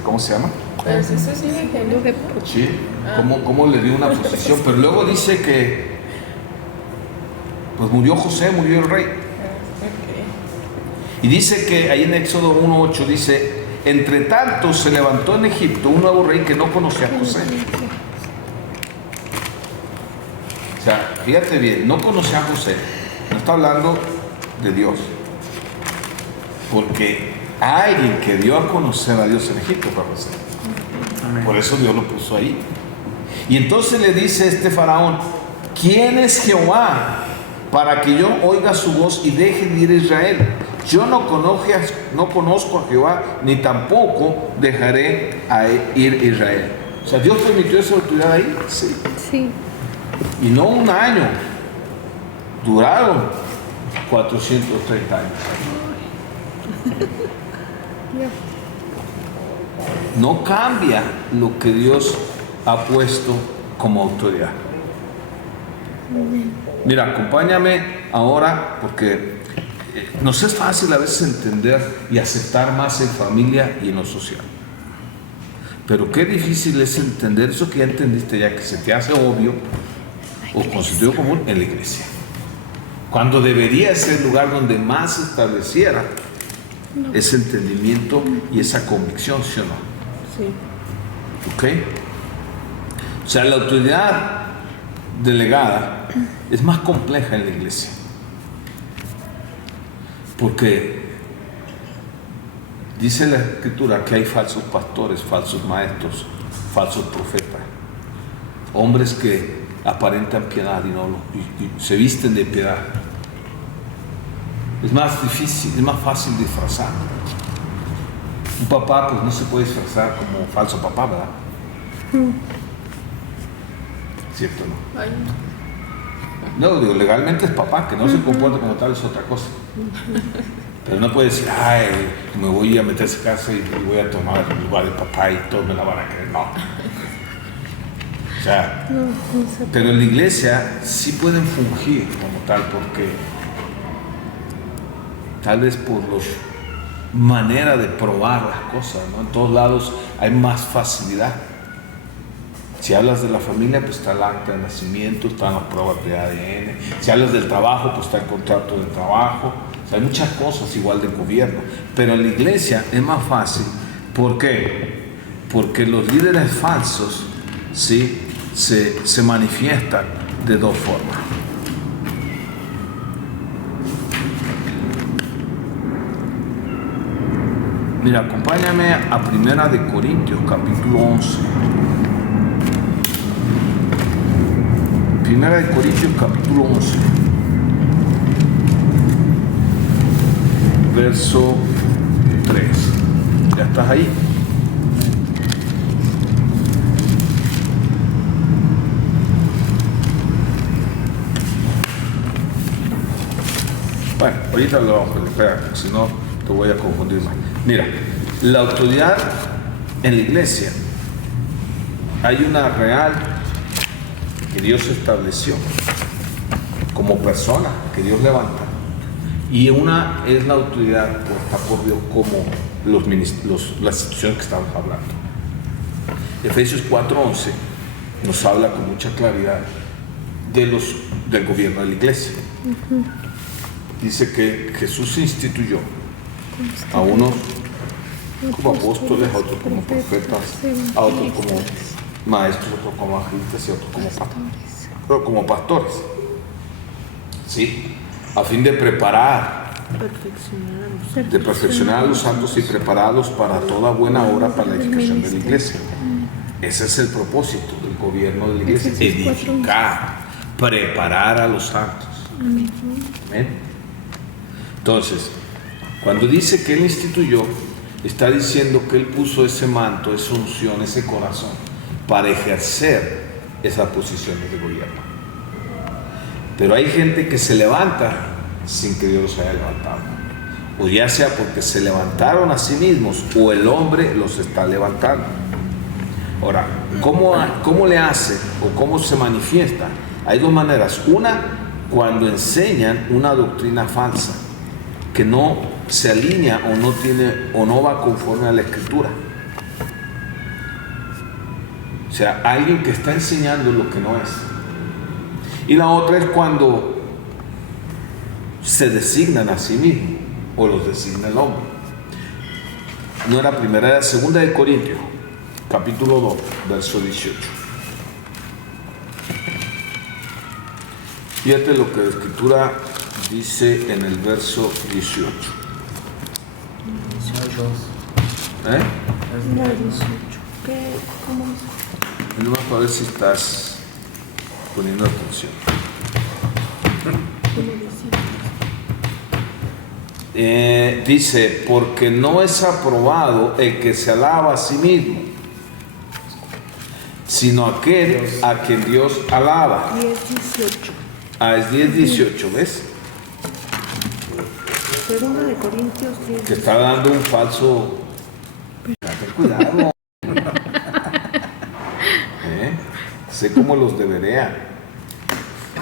¿cómo se llama? Pues eso sí es ingenio. Sí, cómo le dio una posición, pero luego dice que pues murió José, murió el rey. Y dice que ahí en Éxodo 1:8 dice, entre tanto se levantó en Egipto un nuevo rey que no conocía a José. O sea, fíjate bien, no conocía a José, no está hablando de Dios, porque alguien que dio a conocer a Dios en Egipto fue José. Por eso Dios lo puso ahí. Y entonces le dice este faraón, ¿quién es Jehová para que yo oiga su voz y deje de ir a Israel? Yo no conozco a Jehová, ni tampoco dejaré ir a Israel. O sea, ¿Dios permitió esa autoridad ahí? Sí. Sí. Y no un año, duraron 430 años. No cambia lo que Dios ha puesto como autoridad. Mira, acompáñame ahora porque nos es fácil a veces entender y aceptar más en familia y en lo social. Pero qué difícil es entender eso que ya entendiste ya, que se te hace obvio o con sentido común en la iglesia. Cuando debería ser el lugar donde más se estableciera ese entendimiento y esa convicción, ¿sí o no? Sí. ¿Ok? O sea, la autoridad delegada es más compleja en la iglesia. Porque dice la Escritura que hay falsos pastores, falsos maestros, falsos profetas, hombres que aparentan piedad y se visten de piedad. Es más difícil, es más fácil disfrazar. Un papá pues no se puede disfrazar como falso papá, ¿verdad? ¿Cierto o no? Ay, No, digo, legalmente es papá, que no se comporta como tal es otra cosa. Pero no puede decir, ay, me voy a meter a esa casa y voy a tomar el lugar de papá y todos me la van a creer. No. O sea, No, no pero en la iglesia sí pueden fungir como tal, porque tal vez por la manera de probar las cosas, ¿no? En todos lados hay más facilidad. Si hablas de la familia, pues está el acta de nacimiento, están las pruebas de ADN. Si hablas del trabajo, pues está el contrato de trabajo. O sea, hay muchas cosas igual del gobierno. Pero en la iglesia es más fácil. ¿Por qué? Porque los líderes falsos, ¿sí?, se manifiestan de dos formas. Mira, acompáñame a 1 de Corintios, capítulo 11. 1 de Corintios, capítulo 11. Verso 3. ¿Ya estás ahí? Bueno, ahorita lo vamos a ver, espera, si no te voy a confundir más. Mira, la autoridad en la iglesia, hay una real que Dios estableció como persona, que Dios levanta, y una es la autoridad puesta por Dios como las instituciones que estamos hablando. Efesios 4:11 nos habla con mucha claridad del gobierno de la iglesia. Dice que Jesús instituyó a unos como apóstoles, a otros como profetas, a otros como maestros, otros como evangelistas y otros como pastores. ¿Sí? A fin de perfeccionar a los santos y prepararlos para toda buena obra, para la edificación de la iglesia. Ese es el propósito del gobierno de la iglesia: edificar, preparar a los santos. Amén. Entonces, cuando dice que Él instituyó, está diciendo que Él puso ese manto, esa unción, ese corazón para ejercer esas posiciones de gobierno. Pero hay gente que se levanta sin que Dios los haya levantado, o ya sea porque se levantaron a sí mismos o el hombre los está levantando. Ahora, ¿cómo le hace o cómo se manifiesta? Hay dos maneras. Una, cuando enseñan una doctrina falsa que no se alinea o no va conforme a la Escritura. O sea, alguien que está enseñando lo que no es. Y la otra es cuando se designan a sí mismos o los designa el hombre. No era primera, era segunda de Corintios, capítulo 2, verso 18. Fíjate lo que la Escritura dice en el verso 18. ¿Eh? No, 18. ¿Cómo es? Vamos a ver si estás poniendo atención. Dice, porque no es aprobado el que se alaba a sí mismo, sino aquel a quien Dios alaba. 10:18. Es 10:18, ¿ves? Segunda de Corintios 10. Te está dando un falso. Ten cuidado. Sé cómo los debería.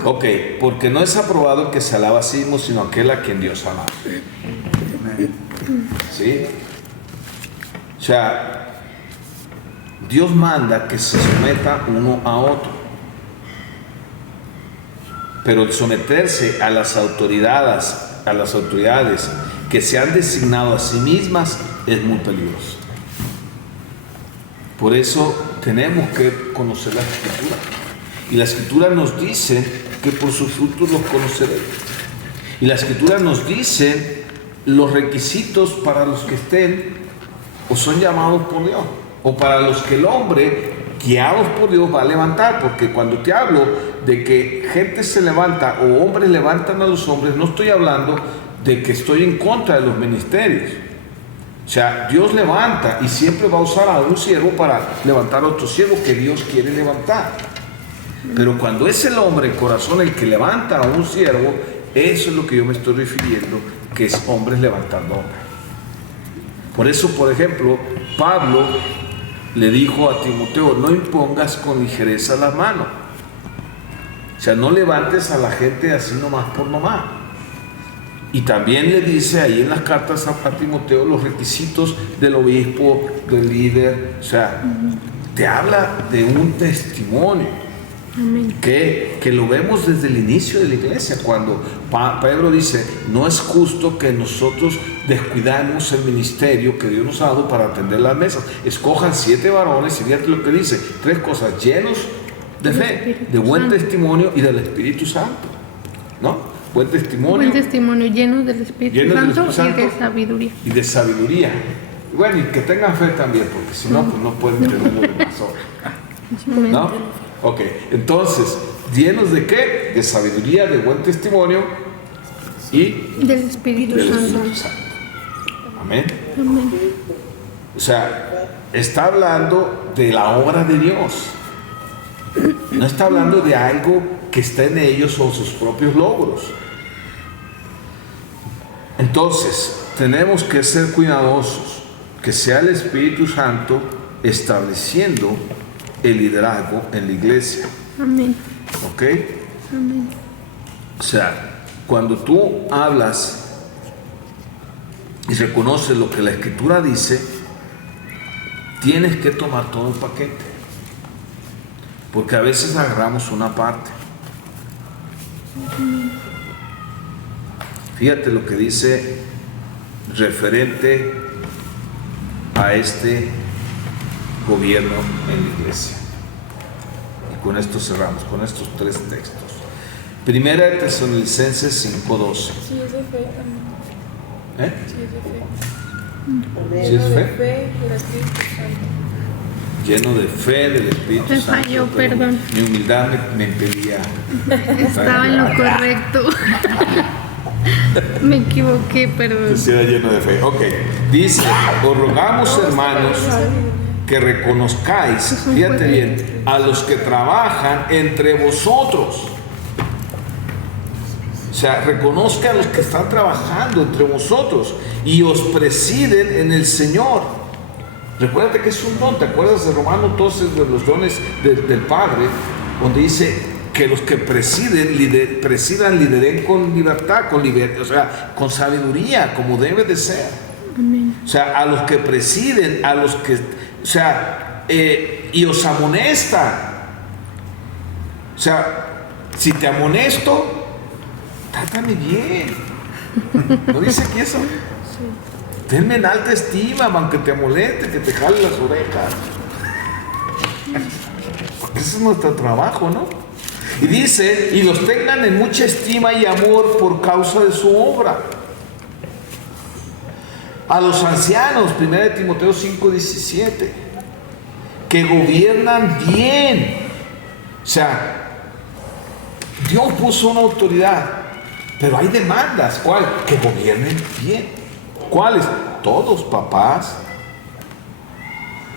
Ok, porque no es aprobado el que se alaba a sí mismo, sino aquel a quien Dios alaba. ¿Sí? O sea, Dios manda que se someta uno a otro. Pero el someterse a las autoridades que se han designado a sí mismas es muy peligroso. Por eso tenemos que conocer la Escritura. Y la Escritura nos dice que por sus frutos los conoceréis. Y la Escritura nos dice los requisitos para los que estén o son llamados por Dios, o para los que el hombre, guiados por Dios, va a levantar. Porque cuando te hablo de que gente se levanta o hombres levantan a los hombres, no estoy hablando de que estoy en contra de los ministerios. O sea, Dios levanta y siempre va a usar a un siervo para levantar a otro siervo que Dios quiere levantar. Pero cuando es el hombre, el corazón, el que levanta a un siervo, eso es lo que yo me estoy refiriendo, que es hombres levantando hombres. Por eso, por ejemplo, Pablo le dijo a Timoteo, no impongas con ligereza la mano. O sea, no levantes a la gente así nomás por nomás. Y también le dice ahí en las cartas a Timoteo los requisitos del obispo, del líder. O sea, te habla de un testimonio. Amén. Que lo vemos desde el inicio de la iglesia, cuando Pedro dice, no es justo que nosotros descuidamos el ministerio que Dios nos ha dado para atender las mesas. Escojan 7 varones, y fíjate lo que dice, 3 cosas, llenos de fe, de buen testimonio y del Espíritu Santo, ¿no? Buen testimonio Lleno del Espíritu Santo y de sabiduría. Y de sabiduría. Bueno, y que tengan fe también, porque si no, pues no pueden tener lo demás ahora. ¿No? Ok, entonces, ¿llenos de qué? De sabiduría, de buen testimonio y del Espíritu Santo. Amén. Amén. O sea, está hablando de la obra de Dios. No está hablando de algo que está en ellos o sus propios logros. Entonces, tenemos que ser cuidadosos, que sea el Espíritu Santo estableciendo el liderazgo en la iglesia. Amén. ¿Ok? Amén. O sea, cuando tú hablas y reconoces lo que la Escritura dice, tienes que tomar todo el paquete. Porque a veces agarramos una parte. Fíjate lo que dice referente a este gobierno en la iglesia. Y con esto cerramos, con estos 3 textos. Primera de Tesalonicenses 5:12. Sí, es de fe también. ¿Sí Sí, es de fe. es Lleno fe? de fe del Espíritu Santo. Lleno de fe del Espíritu Me Santo. falló, pero perdón. Mi humildad me impedía. Estaba en lo correcto. Me equivoqué, perdón. Que sea lleno de fe. Ok. Dice, os rogamos, hermanos, que reconozcáis, fíjate bien, a los que trabajan entre vosotros. O sea, reconozca a los que están trabajando entre vosotros y os presiden en el Señor. Recuérdate que es un don. ¿Te acuerdas de Romanos 12, de los dones del Padre? Donde dice que los que presidan, lideren con libertad, o sea, con sabiduría, como debe de ser. Amén. O sea, a los que presiden, a los que, o sea, y os amonestan. O sea, si te amonesto, trátame bien. ¿No dice aquí eso? Tenme en alta estima, aunque te moleste, que te jale las orejas. Porque ese es nuestro trabajo, ¿no? Y dice, y los tengan en mucha estima y amor por causa de su obra. A los ancianos, 1 Timoteo 5:17, que gobiernan bien. O sea, Dios puso una autoridad, pero hay demandas. ¿Cuál? Que gobiernen bien. ¿Cuáles? Todos, papás,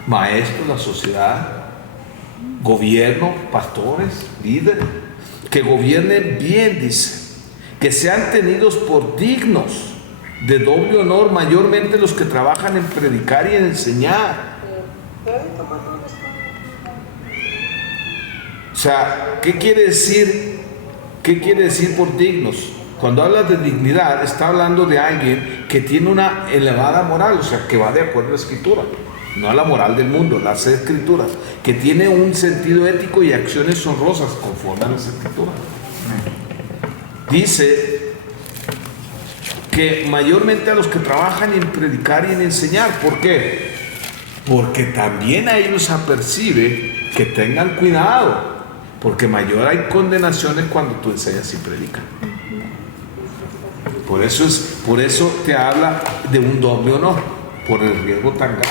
maestros, la sociedad, gobierno, pastores, líderes, que gobiernen bien, dice, que sean tenidos por dignos de doble honor, mayormente los que trabajan en predicar y en enseñar. O sea, ¿qué quiere decir? ¿Qué quiere decir por dignos? Cuando habla de dignidad, está hablando de alguien que tiene una elevada moral, o sea, que va de acuerdo a la Escritura, no a la moral del mundo, las Escrituras, que tiene un sentido ético y acciones honrosas conforme a las Escrituras. Dice que mayormente a los que trabajan en predicar y en enseñar. ¿Por qué? Porque también a ellos apercibe que tengan cuidado, porque mayor hay condenaciones cuando tú enseñas y predicas. Por eso te habla de un doble honor, por el riesgo tan grande.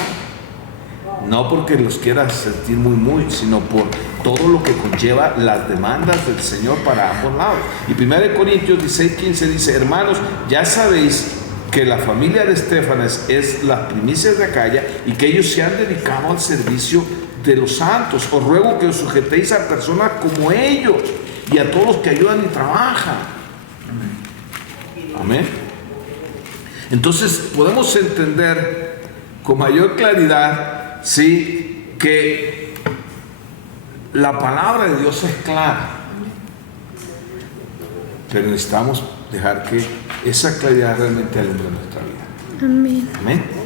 No porque los quieras sentir muy, sino por todo lo que conlleva las demandas del Señor para ambos lados. Y 1 Corintios 16:15 dice, hermanos, ya sabéis que la familia de Estéfanas es las primicias de Acaya y que ellos se han dedicado al servicio de los santos. Os ruego que os sujetéis a personas como ellos y a todos los que ayudan y trabajan. Amén. Entonces podemos entender con mayor claridad, ¿sí?, que la palabra de Dios es clara, pero necesitamos dejar que esa claridad realmente alumbre nuestra vida. Amén. Amén.